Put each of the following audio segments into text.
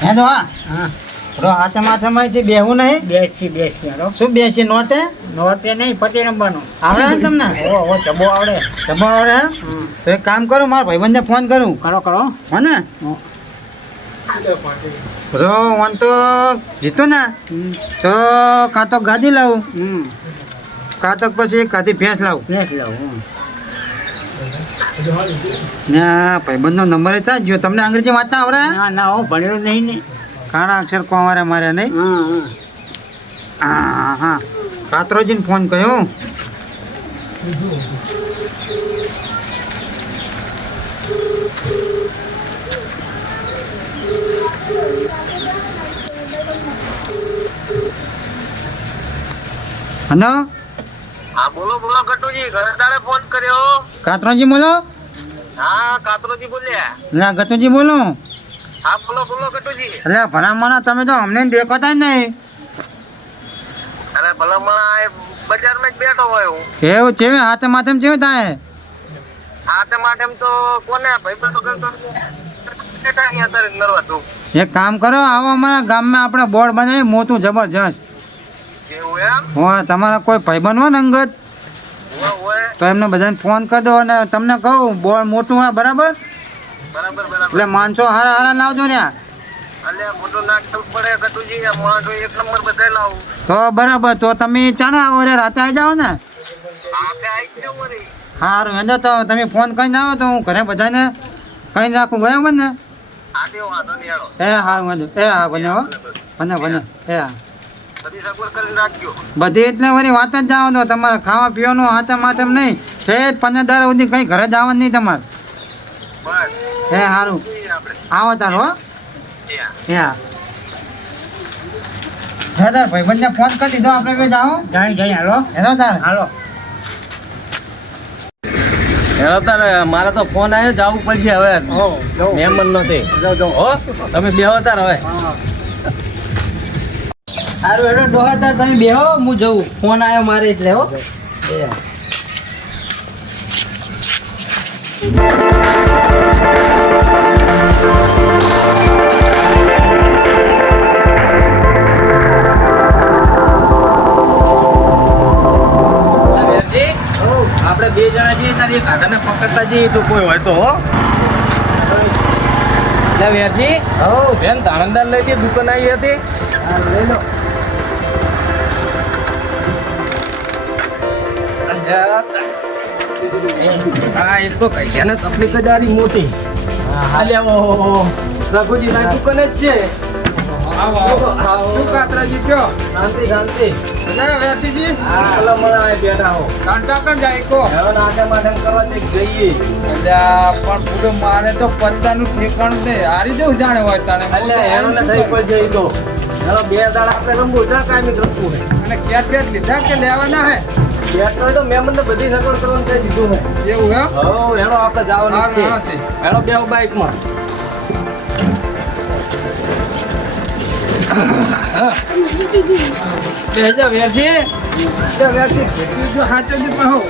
હે તો હા હા રો હાથે માથામાં છે બેહવું નહીં બેસી હાલો શું બેસી નોટે નોર્તે નહીં પતિ નંબરનું આવડે ને તમને ઓ ચબો આવડે જમા આવડે હે? તો એક કામ કરું મારા ભાઈબંધને ફોન કરું કરો હે ને રો ઓન તો જીતો ને તો કાં તો ગાડી લાવું કાં તો પછી કાધી ભેંસ લાવું બેસ લાવું ને ભાઈબંધનો નંબર જ થાય જો તમને અંગ્રેજી વાંચતા આવડે ના હું ભણ્યો નહીં ને કાણા અક્ષર કોવારે મારે નહીં હા હા કાતરોજીને ફોન કર્યો હલો હા બોલો ગટુજી ઘરદારે ફોન કર્યો કાતરોજી બોલો હા કાતરોજી બોલ્યા એટલે ગતુજી બોલો હા બોલો ગટુજી એટલે ભલામણા તમે તો અમને દેખાતા જ નહીં અરે ભલામણા બજારમાં જ બેઠો હોય હું કેવું છે હાથે માથે કેવું થાય હાથે માટેમ તો કોને ભાઈ તો બેઠા અહીંયા તારે નરવા તું એક કામ કરો આવો અમારા ગામમાં આપણે બોર્ડ બનાવી મોટું જબરજસ્ત એવું એમ હોય તમારા કોઈ ભાઈબંધ હોય ને અંગત હોય તો એમને બધાને ફોન કરી દો અને તમને કહું બોર્ડ મોટું હોય બરાબર બરાબર એટલે માણસો હારા લાવજો ને અલ્યા મોટું નાખવું પડે ગટુજી આ માણસો એક નંબર બધાય લાવું તો બરાબર તો તમે ચાણા આવો રે રાતે આવી જાઓ ને આપે આવી જવું રે સારું હેંડો તો તમે ફોન કરીને આવો તો હું ઘરે બધાને કહી રાખું બરાબર ને આટે વાંધો નહીં હેડો એ હા વાંધો એ હા બને હો બને એ હા બધી સગવડ કરીને રાખજો બધી એટલે વળી વાત જ જાઓ તો તમારે ખાવા પીવાનું હાથે માથેમ નહીં ઠેઠ 15 સુધી કંઈ ઘરે જવાનું નહીં તમારે બસ એ સારું જોઈએ આપણે આવો તાર હો ત્યાં હે તાર ભાઈબંધને ફોન કરી દીધો આપણે બે જાઓ જઈ હાલો હેલો તાર હાલો હેલો તારે મારે તો ફોન આવ્યો જવું પછી હવે મહેમાન નથી હો તમે બેહો તાર હવે સારું હેડો ડોહા તાર તમે બેહો હું જઉં ફોન આવ્યો મારે એટલે હો આપણે બે જણા જઈએ તારી કાઢાને પકડતા જઈએ તો કોઈ હોય તો હો વેરજી બેન ધાણંદાર લઈ લે દુકાન આવી હતી લઈ લો હા એ તો કઈ છે ને તકલીફ જ આરી મોટી અલ્યા ઓહો રઘુજી ના દુકાન જ છે શું કાતરાજી કયો શાંતિ વેરસીજી ભલા મળા બેઠા હો સાંટા કર જાય કો હવે નાટે માટે કરવા જઈએ પણ પૂરો મારે તો પત્તાનું ઠેકાણું છે હારી જવું જાણે હોય તાણે અલ્યા હેરો ને થઈ પડશે ઈ તો હેરો બે દાડા આપણે રમવું છે કાયમી રમવું છે અને કેટ લીધા કે લેવાના હે બેટનો તો મેં મને બધી સગવડ કરવાનું કહી દીધું છે એવું હે હો હેરો આપણે જવાનું છે હેરો બેહો બાઈકમાં બેજા વેરજી જો હાચો જ પાહો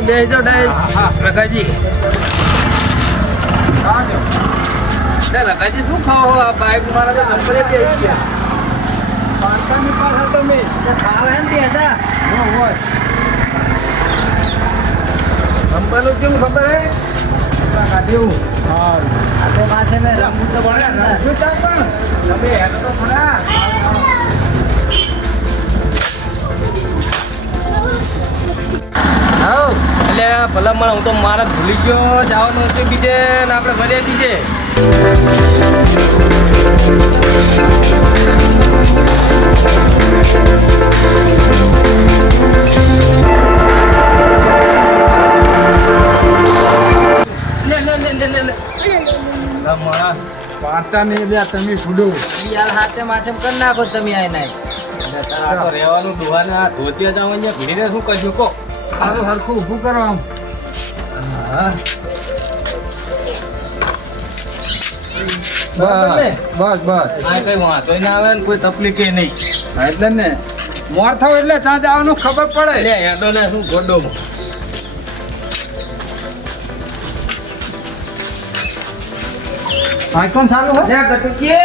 બેજો ડાય રકાજી રકાજી શું ખાઓ આ બાઈક મારા તો નંબર બે આવી ગયા પાણકાની પાછા તમે ખાવા એમ બેસા નંબરનું કેવું ખબર હે કાઢ્યું આપણે પાસે મેં રમવું તો પડે ને તમે હેલો તો ખરા હા એટલે ભલામણ હું તો મારે ભૂલી ગયો જવાનું હતું બીજે ને આપણે ઘરે બીજે પાટા ને બે તમે છોડો યાર હાથે માથે કરી નાખો તમે આય નાય તારા તો રહેવાનું દુહાને આ ધોતિયા જાવ અહીંયા ભીડીને શું કહેશું કહો સારું હરખું ઊભું કરો આમ બસ આ કઈ વાંધો ના આવે ને કોઈ તકલીફ નહીં એટલે ને મોર થાવ એટલે ત્યાં જવાનું ખબર પડે એટલે હેડો ને શું ગોડો સાયકલ ચાલુ હે લે ગટુજી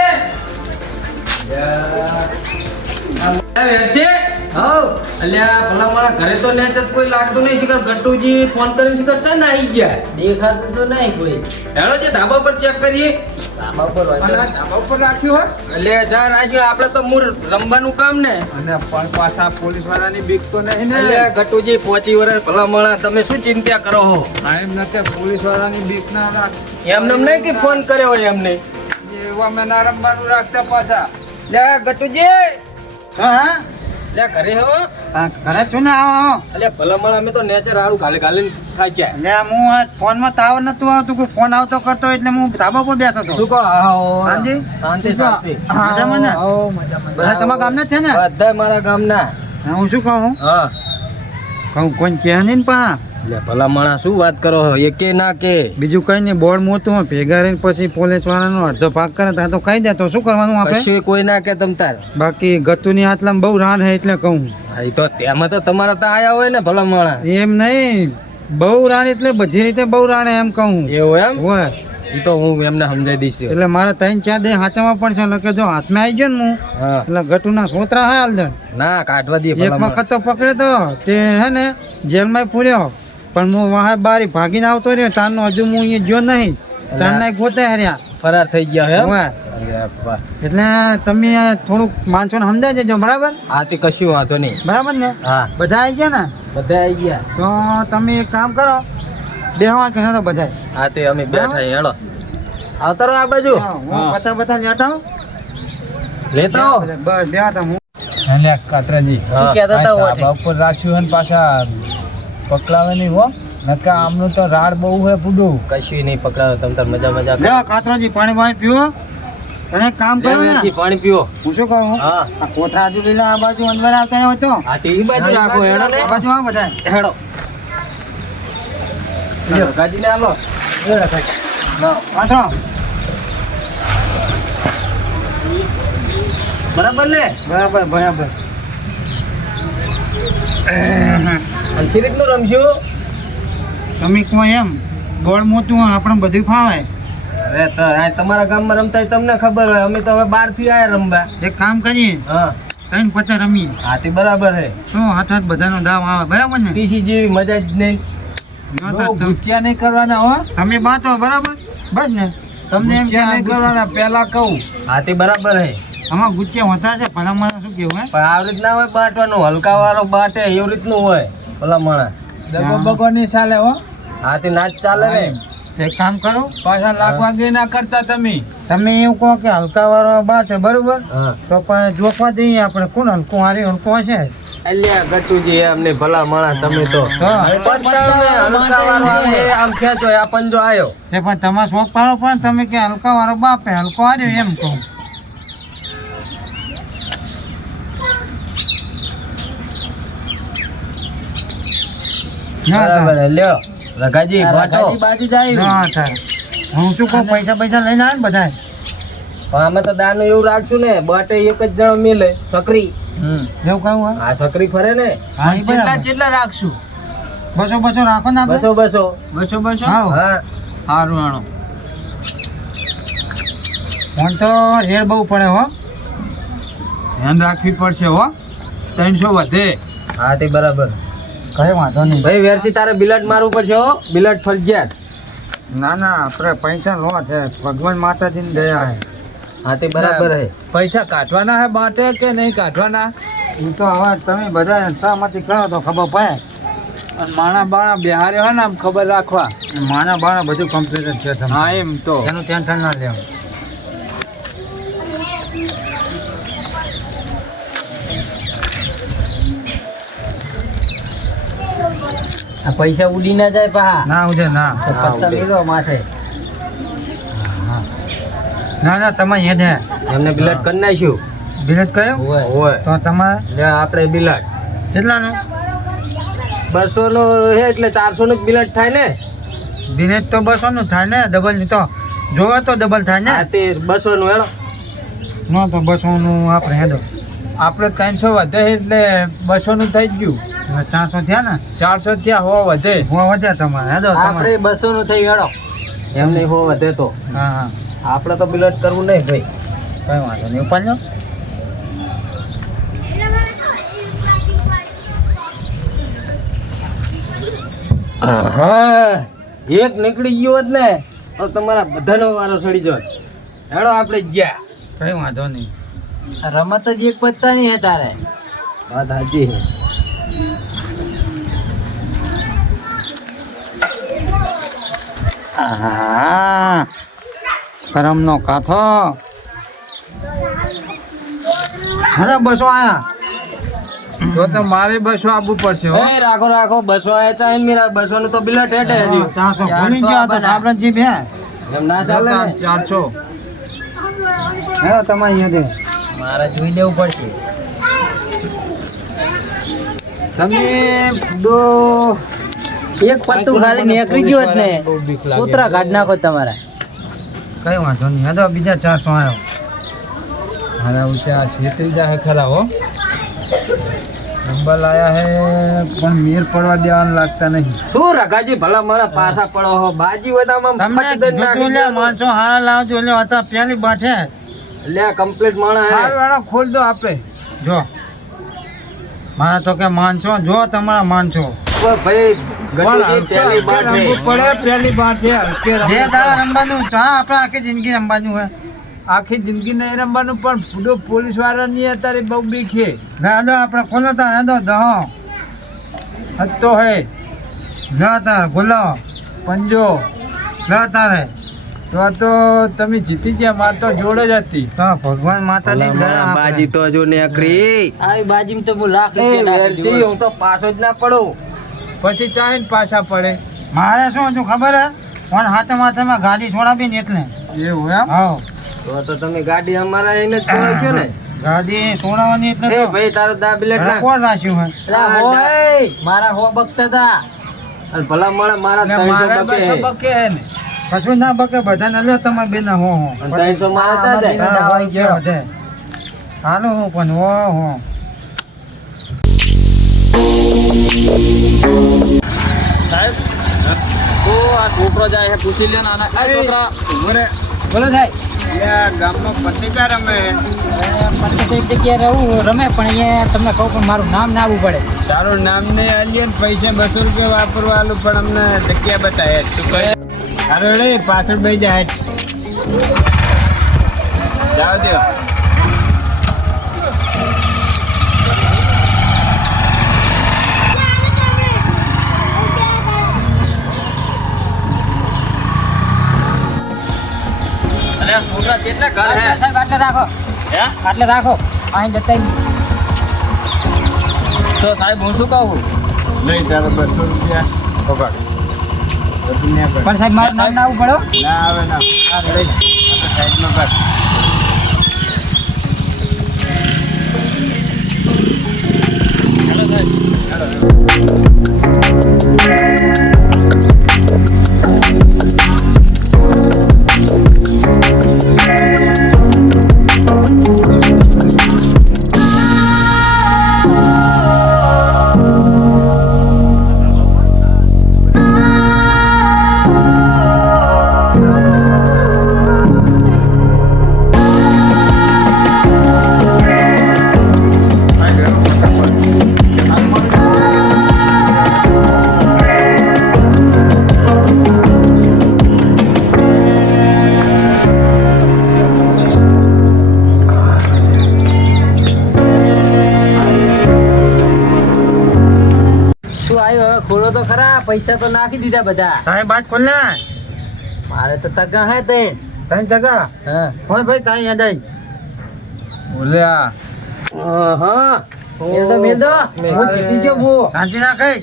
વેરશે હવ અલ્યા ભલા મારા ઘરે તો લે કોઈ લાગતું નહીં શિખર ગટુજી ફોન કરીને શિખર છે ને આવી ગયા દેખાતું તો નહીં કોઈ. હેડો જે ધાબા પર ચેક કરીએ ધાબા પર હોય તો. ધાબા ઉપર રાખ્યું હે એટલે જા રાજુ આપણે તો મૂળ રમવાનું કામ ને અને પણ પાછા પોલીસ વાળાની બીક તો નહીં ને અલ્યા ગટુજી 5 વર્ષ ભલા મારા તમે શું ચિંતા કરો છો એમ નથી પોલીસ વાળાની બીક ના રાખ એમને નહીં કે ફોન કર્યો હોય એમને એવા મેં ના રમવાનું રાખતા પાછા લે ગટુજી હા લે ઘરે હો હા ઘરે છું ને આવો અલ્યા ભલા મારા અમે તો નેચર આડું ગાલીને થાય છે એટલે હું આ ફોનમાં તાવર નતું આવતું કોઈ ફોન આવતો કરતો એટલે હું ધાબા પર બેઠો હતો શું કહો શાંતિ? શાંતિ મજામાં ને બધા તમારા ગામના જ છે ને બધા મારા ગામના હા, હું શું કહું હા કહું કોઈ કહે નહીં ને પા લે ભલા માણા શું વાત કરો છો એકે ના કે બીજું કઈ નહીં બોર્ડ મોટું હોય ભેગા રહીને પછી પોલીસ વાળાનો અડધો ભાગ કરે ત્યાં તો કહી દે તો શું કરવાનું આપણે કશું કોઈ ના કે તમ તાર બાકી ગતુની આટલામાં બહુ રાડ હે એટલે કહું હા, ઈ તો તેમાં તો તમારા ત્યાં આયા હોય ને ભલા માણા એમ નહીં બહુ રાડ એટલે બધી રીતે બહુ રાડ હે એમ કહું એવું એમ હોય ઈ તો હું એમને સમજાઈ દઈશ એટલે મારે 3-4 દે હાચમાં પણ છે એટલે કે જો હાથમાં આવી ગયો ને હું હા એટલે ગટુના સોતરા હે હાલદન ના કાઢવા દઈએ એક ભલા વખત તો પકડ્યો તો તે હે ને જેલમાં પૂર્યો પણ હું વાહે બારી ભાગીને આવતો રહ્યો તારનો હજુ હું અહીંયા જો નહીં તારના ગોતે હર્યા ફરાર થઈ ગયા હે હોય એટલે તમે થોડુંક માણસો ને સમજાઈ દેજો બરાબર હા તે કશું વાંધો નહીં બરાબર ને હા બધા આવી ગયા ને બધા આવી ગયા તો તમે એક કામ કરો બેહવા કે હેડો બધા હા તે અમે બેઠા છીએ, હેડો આવતા રહો આ બાજુ હું પતા લેતા આવું લેતા આવો બસ બેહવા તા હું અલ્યા કાતરાજી શું કહેતા હતા ધાબા ઓઠે? ઉપર રાખ્યું હે ને પાછા પકડાવે નહીં હો નકા આમનું તો રાડ બહુ હે પૂડું કશું નહીં પકડાવો તમ તાર મજા મજા કરો. લે કાતરાજી પાણી વાણી પીવો અને એક કામ કરો ને વેરથી પાણી પીવો હું શું કહું હા આ કોથળા આજુ લીલા આ બાજુ અંદર આવતા હોય તો હા તે ઈ બાજુ રાખો હેડો ને આ બાજુ આવો બધા હેડો ગાડીને આલો પાથરો બરાબર ને બરાબર બરાબર અને સી રીતનું રમશું તમે કહો એમ ગોળ મોટું હોય આપણે બધું ફાવે હવે તો આ તમારા ગામમાં રમતા હોય તમને ખબર હોય અમે તો હવે બહારથી આયા રમવા એક કામ કરીએ હા 3-5 રમીએ હા તે બરાબર છે શું હાથ બધાનો દાવ આવે બરાબર ને ટીસી જેવી મજા જ નહીં ન તો ગુસ્યા નહીં કરવાના હો તમે બાતો બરાબર બસ ને તમને એમ કે ગુસ્યા નહીં કરવાના પહેલા કહું હા તે બરાબર છે આમાં ગુચ્ચે હોતા છે ભલા માણસ શું કેવું હે પણ આવી રીતના હોય બાટવાનું હલકા વાળો બાટે એવું રીતનું હોય ભલા માણા દગો બગો નહીં ચાલે હો હા તે નાચ ચાલે ને એક કામ કરો પાછા લાખવા ગઈ ના કરતા તમે તમે એવું કહો કે હલકા વાળો બાત છે બરોબર હા તો પણ જોખવા દઈએ આપણે કોણ હલકું હારી હલકું હશે અલ્યા ગટુજી એમને ભલા માણા તમે તો પત્તાળને હલકા વાળો આવે આમ ખેંચો આ પંજો આયો તે પણ તમારે શોખ પાડો પણ તમે કે હલકા વાળો બાપ હે હલકો હાર્યો એમ કહું ના બરાબર થાય. લ્યો રઘાજી બાટો ગાડી બાજુ જાય ના થાય. હું શું કહું પૈસા લઈને આવે ને બધા પણ અમે તો દાનું એવું રાખશું ને બાટે એક જ જણો મિલે સકરી એવું કહું હા આ સકરી ફરે ને હા ઈ બરાબર. કેટલા રાખશું 200 રાખો ને આપણે 200 બસો હા હા સારું આણો ફોન તો રેડ બહુ પડે હો ધ્યાન રાખવી પડશે હો 300 વધે હા તે બરાબર કઈ વાંધો નહીં ભાઈ વેરસી તારે બિલટ મારવું પડશે હો બિલટ ફરજિયાત ના ના આપણે પૈસા લો છે ભગવાન માતાજીની દયા હે હા તે બરાબર હે પૈસા કાઢવાના હે બાટે કે નહીં કાઢવાના એ તો હવે તમે બધા સહમતી કરો તો ખબર પડે અને માણા બાણા બિહારે હોય ને આમ ખબર રાખવા માના બાના બધું કમ્પ્લીટ જ છે તમે હા એમ તો એનું ટેન્શન ના લેવું આ પૈસા ઉડી ના જાય પા ના ઉદે ના તો પત્તા મેલો માથે ના ના તમે યાદ હે એમને બિલટ કરી નાખ્યું બિલેટ કયો હોય તો તમારે લે આપણે બિલટ કેટલાનું 200 નો હે એટલે 400 નું બિલટ થાય ને બિલેટ તો 200 નું થાય ને ડબલ તો જોવે તો ડબલ થાય ને હા તે 200 નું હેડો ન તો 200 નું આપણે હેડો આપણે 300 વધે એટલે 200 નું થઈ જ ગયું એટલે 400 થયા ને 400 થયા હો વધે હો વધ્યા તમારે હેડો આપણે તમારે 200 નું થઈ હેડો એમ નહીં હો વધે તો હા હા આપણે તો બિલટ કરવું નહીં ભાઈ. કઈ વાંધો નહીં ઉપાડજો. હા એક નીકળી ગયો હોત ને તો તમારા બધાનો વારો સડી જાય. હેડો આપણે ગયા. કઈ વાંધો નહીં. રમત જ એક પત્તા નહીં હે તારે. વાત સાચી છે. આહા કરમનો કાથો. હા બસો આયા તો મારે બસો આવવું પડશે હો. એ રાખો રાખો 200 આયા ચાઇન મીરા 200 નું તો બિલટ હેઠે હજી. 400 ભૂલી ગયો તો સાબરજી બે. એમ ના ચાલે ને. 400. હે તમારે અહીંયા દે. મારે જોઈ લેવું પડશે. તમે દો એક પત્તું ખાલી નીકળી ગયું હોત ને બહુ બીક લાગે. સૂત્રા કાઢ નાખો તમારા. કઈ વાંધો નહીં. હા તો બીજા 400 આવ્યો. હારા ઊંચા છેતરી જાય ખરા હો. નંબર લાયા હે પણ મેર પડવા દેવાના લાગતા નહીં. શું રઘાજી ભલા મારા પાછા પડો હો. બાજી હોય તો આમ તમને ફટ દઈને નાખી જોતું લે દેવાનું. માણસો હારા લાવજો લે હતા પેલી બાથે. લે કમ્પ્લીટ માણા હે. હારું હાલો ખોલ દો આપણે. જો મારા તો કે માનસો જો તમારા માનસો ઓય ભાઈ ગટુજી પહેલી બાત હે. રમવું પડે પહેલી બાત હે. હલકે જે રમવું દાડા પડે. રમવાનું ચા આપણે આખી જિંદગી રમવાનું હોય. આખી જિંદગી નહીં રમવાનું પણ પૂરો પોલીસ વાળા ની અત્યારે બહુ બીક છે. રાડો આપણે ખોલો તાર રાડો દહો હતો હે લો તાર ખોલો પંજો. લો તારે તો તમે જીતી ગયા. માર તો જોડ જ હતી. તો ભગવાન માતાજી ભલા માણા દયા બાજી તો જો નેકરી. આવી બાજીમાં તો હું લાખ એ રૂપિયા નાખી વેરસી દઉં. હું તો પાછો જ ના પડું. પછી ચાહીને પાછા પડે મારે શું હતું ખબર હે કોણ હાથે માથેમાં ગાડી છોડાવી ને એટલે એવું એમ. હા તો તમે ગાડી અમારા એને જ છોડાવશો ને. ગાડી છોડાવવાની એટલે એ તો ભાઈ તારો દા બિલેટ ઘરે ના. કોણ રાખ્યું હોય અલા હોય, મારા હો બકતા તા. અને ભલા માણા મારા ને 300 મારે બકે બસો હે. બકે હે ને. કશું ના બકે બધાને લ્યો તમારે બેના હો હો અને 300 મારા તા જાય. તારા હોય ગયા વધે હાલો હું પણ હો હો સાહેબ તો આ છોકરો જાય છે પૂછી લે ને આના. એ છોકરા બોલો સાહેબ. ગામમાં પત્રિકા રમે. પત્તે તો એક જગ્યાએ રહું રમે પણ અહીંયા તમને કહું પણ મારું નામ ના આવવું પડે. તારું નામ ને આલ્યો ને પૈસા 200 રૂપિયા વાપરવાનું પણ અમને જગ્યા બતાવે. તું કહે તારું રે પાછળ બેસી જાય. જાવ દો. અરે છોકરા કેટલા ઘર હે. સાહેબ આટલે રાખો. હે આટલે રાખો. અહીં જતા નહીં. તો સાહેબ હું શું કહું. નહીં તારે 200 રૂપિયા પકડ. બધું ન્યા કર. પણ સાહેબ મારું નામ ના આવવું પડે હો. ના આવે ના. આપણે સાઈડમાં કર. હેલો સાહેબ. શું આવ્યું હવે ખોલો તો ખરા. પૈસા તો નાખી દીધા બધા. સાહેબ બાદ ખોલ ને મારે તો તગા હે તે. તઈ જગા હા. હોય ભાઈ તાઈ યાદ આવી ઓલ્યા હા મેલ દો મેલ દો. હું જીતી ગયો હું. શાંતિ ના કઈ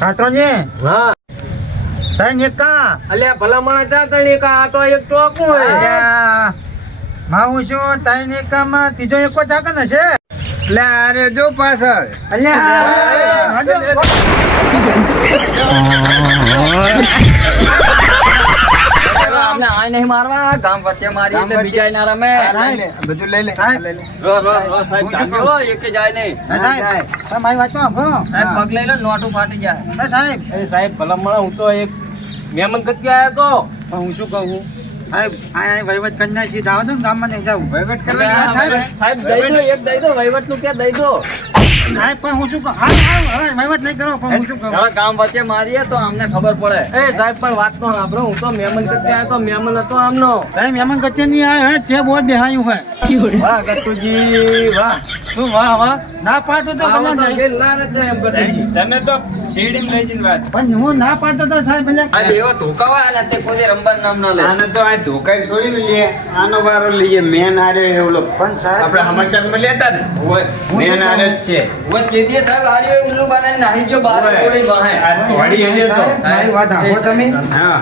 કાતરોજી હા. તઈ એકા અલ્યા ભલા માણા ચા તણી એક આ તો એક ટોકું હે. અલ્યા માવું શું તઈ એકામાં ત્રીજો એકો ચાકર ને છે લે અરે જો પાછળ. અલ્યા આપણે માય નહીં મારવા, ગામ વચ્ચે મારી એટલે બીજાય ના રમે. લઈ લે, બધું લઈ લે. સાહેબ. લઈ લે. સાહેબ જાજો, એકે જાય નહીં. સાહેબ સાહેબ મારી વાત તો સાંભળો. સાહેબ પગ લઈ લો, નોટું ફાટી જાય. સાહેબ સાહેબ ભલામણ હું તો એક મહેમાન ગતિ આવ્યો તો. પણ હું શું કહું સાહેબ આ વહીવટ કરી નાખી સીધા આવો તો ને ગામમાં નહીં જાઉં વહીવટ હા, કરવાની સાહેબ. સાહેબ દઈ દો, એક દઈ દો, વહીવટ નું કે દઈ દો. સાહેબ પણ હું શું કહું હા હા હવે વહીવટ નહીં કરો પણ હું શું કહું હવે ગામ વચ્ચે મારીએ તો અમને ખબર પડે. એ સાહેબ પણ વાત તો સાંભળો, હું તો મહેમાન ગતિ આવ્યો તો, મહેમાન હતો આમનો. સાહેબ મહેમાન કચ્ચે નહીં આવ્યો હે તે બોર્ડ બેહાયું હે વાહ ગતુજી વાહ. શું વાહ વાહ ના પાડતો તો આવો ભલે તો નહીં. ગેલ ના રહેતે એમ ગતુજી. તને તો શેરડીમાં લઈ જઈને વાત. પણ હું ના પાડતો તો સાહેબ ભલે આ એવો ધોકાવા અને તે કોઈ રંબર નામ ના લે. આને તો આ ધોકાઈ છોડી લઈએ, આનો વારો લઈએ. મેન આરે એવલો પણ સાહેબ આપણે સમાચારમાં લેતા ને, ઓય મેન આરે જ છે. ઓય કેદીએ સાહેબ આર્યો ઉલ્લુ બનાવીને નાહી ગયો બહાર થોડી વાહે. આ તોડી એટલે તો. સાહેબ, મારી વાત સાંભળો તમે હા,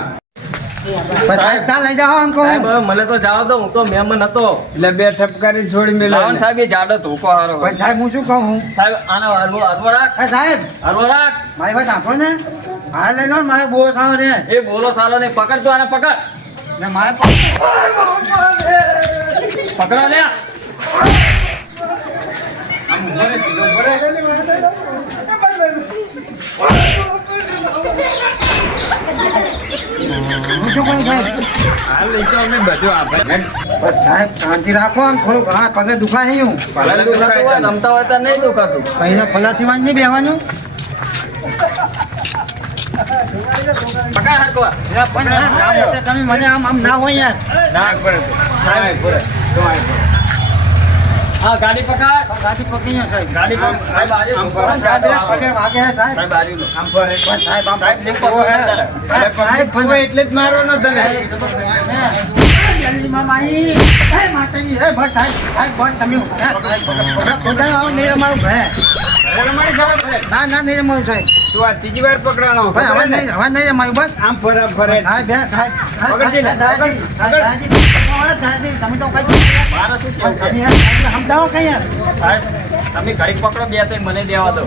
પણ સાહેબ ચાલ લઈ જાઓ આમ કહું સાહેબ હવે મને તો જાવ દો, હું તો મહેમાન હતો. એટલે બે ઠપકારી છોડી મેલો લાવણ એને. સાહેબ એ જાડો ધોકો હારો. પણ સાહેબ હું શું કહું સાહેબ આના હરવો રાખ, સાહેબ હરવો રાખ. મારી વાત સાંભળો ને હા લઈ લો ને મારે બહુ સાવ રે એ બોલો સાલો ને પકડ તો આને પકડ. ને મારે પકડો લે. આમ ઉભો રહે, સીધો ઉભો રહે. હું શું કહું સાહેબ હાલ લઈ તો અમે બધું આપે. બસ સાહેબ શાંતિ રાખો આમ થોડુંક હા પગે દુખાય નહીં હું ભલે દુખાતું હોય, રમતા હોય તો નહીં દુખાતું. પહેલા પલાથી વાંચ નહીં બેવાનું પકડ હરકો. પણ ના, કામ વચ્ચે તમે મને આમ આમ ના હોય યાર ના પડે તો. હા, પૂરે. તો આ પૂરે. હા ગાડી પકડ. ગાડી પકડી ગયો સાહેબ ગાડી પકડ. સાહેબ આર્યો આમ ધોકો. ફરો. સાહેબ એક પગે વાગે હે સાહેબ સાહેબ આર્યો લો. આમ ફરે. પણ સાહેબ આમ સાહેબ લીંબ પકડો અંદર. અરે પકડી ફૂવે એટલે જ મારવાનો તને. જલ્દીમાં માઈ હે માતાજી હે બસ સાહેબ સાહેબ બસ તમે પોતાનું આવો નહીં અમારું ભે અરે રમાડી ખબર પડે. ના ના નહીં અમારું સાહેબ તું આ ત્રીજી વાર પકડાણો. ભાઈ હવે નહીં અમારું બસ આમ ફરે, આમ ફરે. સાહેબ હે સાહેબ પકડજી લે. તમે તો કઈ મારે શું કેવું છે? સમજાવો કઈ યાર સાહેબ તમે ઘડીક પકડો, બે ત્રણ મને દેવા દો.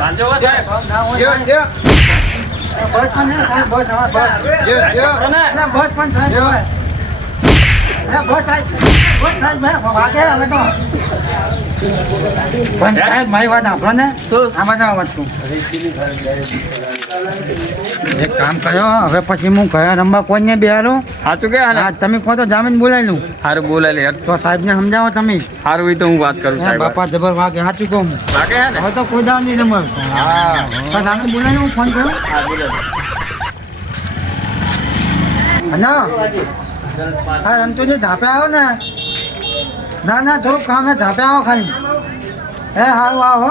વાંધો હોય સાહેબ. જો, જો, બસ પણ હે સાહેબ બસ હવે બસ જો, જો. પકડો ને. ના બસ પણ સાહેબ જો. હવે. ના બસ સાહેબ હે વાગે હવે તો પણ સાહેબ મારી વાત સાંભળો ને શું? આ બધા વાત કહું એક કામ કર્યો હવે પછી હું કયા રમવા કોઈને બેહારું સાચું કે હા તમે કહો તો જામીન બોલાવી લઉં સારું બોલાય લે. તો સાહેબને સમજાવો તમે સારું હોય તો હું વાત કરું સાહેબ. બાપા જબર વાગે સાચું કહું હું. લાગે હે ને? હવે તો કોઈ દાવ નહીં રમવા હા પણ જામીન બોલાવી હું ફોન કર્યો હા બોલો. હલો હા રમતો જે ઝાપે આવો ને ના ના થોડુંક કામ હે ઝાપે આવો ખાલી હે હારું આવો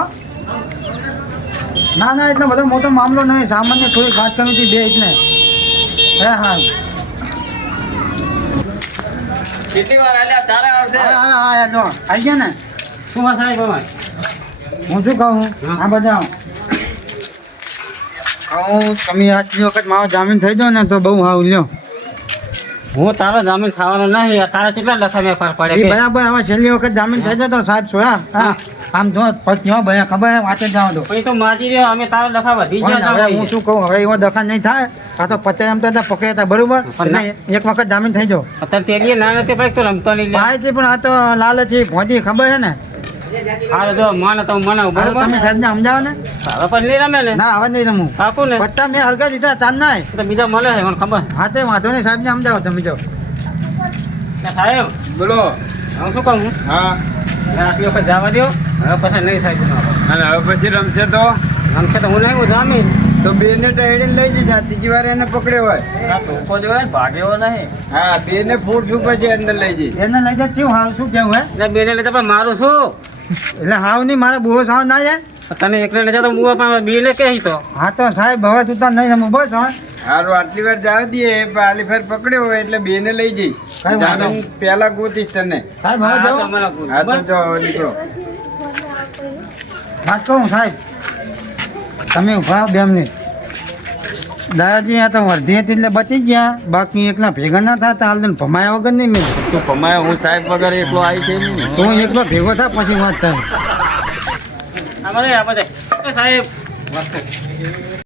ના ના એટલો બધો મોટો મામલો નહીં સામાન્ય થોડીક વાત કરવી હતી બે એટલે હે હા કેટલી વાર આલ્યા? ચારે આવશે. હા હા હા યાર જો આવી ગયા ને શું વાત સાહેબ હવે? હું શું કહું આ બધા કહું તમે આટલી વખત મારો જામીન થઈ જાવ ને તો બહુ સારું લ્યો હું તારો જામીન ખાવાનો નહીં, તારા કેટલા લખા મેં પાર એ પડે કે? બરાબર હવે છેલ્લી વખત જામીન થઈ જાય તો સાહેબ સોયા હા આમ જો પગ કેવા ભયા ખબર હે વાંચે જાવ તો પછી તો માજી રહ્યો, અમે તારો લખા વધી પણ ગયા હવે હું શું કહું હવે એવો દખા નહીં થાય આ તો પતે એમ તો પકડ્યા હતા બરોબર પણ એટલે એક વખત જામીન થઈ જાવ અત્યારે તેડીએ ના નથી ભાઈ, તો રમતો નહીં લે. ભાઈ છે પણ આ તો લાલચી ભોંતી ખબર છે ને હારું જો મને તો મને હવે બરોબર તમે સાહેબને સમજાવો ને હવે પછી નહીં રમે ને ના હવે નહીં રમું આપું ને પત્તા મેં હરગા દીધા ચાંદ ના તો બીજા મળે છે મને ખબર. હા તે વાંધો નહીં સાહેબને સમજાવો તમે જાઓ સાહેબ બોલો. હું શું કહું હા, આટલી વખત જવા દો, હવે પછી નહીં થાય ગુનો. અને હવે પછી રમશે તો રમશે તો હું નહીં, હું જામીન તો બેને ટાઈડીને લઈ જશે. આ ત્રીજી વાર એને પકડ્યો હોય. આ ધોકો જોયો ને, ભાગ્યો નહીં. હા, બેને ફૂટ શું પછી અંદર લઈ જઈ. એને લઈ જાય ચેવું હાવ શું કેવું હે એટલે બેને લેતા પણ મારું શું? એટલે હાવ નહીં મારે બહુ સાવ ના જાય તને એકલે લેતા તો હું પણ બીને કહી તો હા તો સાહેબ હવે તું તાર નહીં રમું બસ હવે હારું, આટલી વાર જવા દઈએ. પણ આલી ફેર પકડ્યો હોય એટલે બેને લઈ જઈશ. કઈ વાંધો જામીન પેલા ગોતીશ તને. સાહેબ હવે હા, જાઓ તો મને ભૂલ. હા તો જો હવે નીકળો. વાત કહું સાહેબ તમે ઉભા 2 મિનિટ દાદાજી આ તો વર્ધી હતી એટલે બચી ગયા બાકી એકલા ભેગા ના થતા હાલ ભમાયા વગર નહીં મેં તું કમાયો, હું સાહેબ વગર એકલો આવી છે નહીં. તું એકલો ભેગો થા પછી વાત થાય આ બધે એ સાહેબ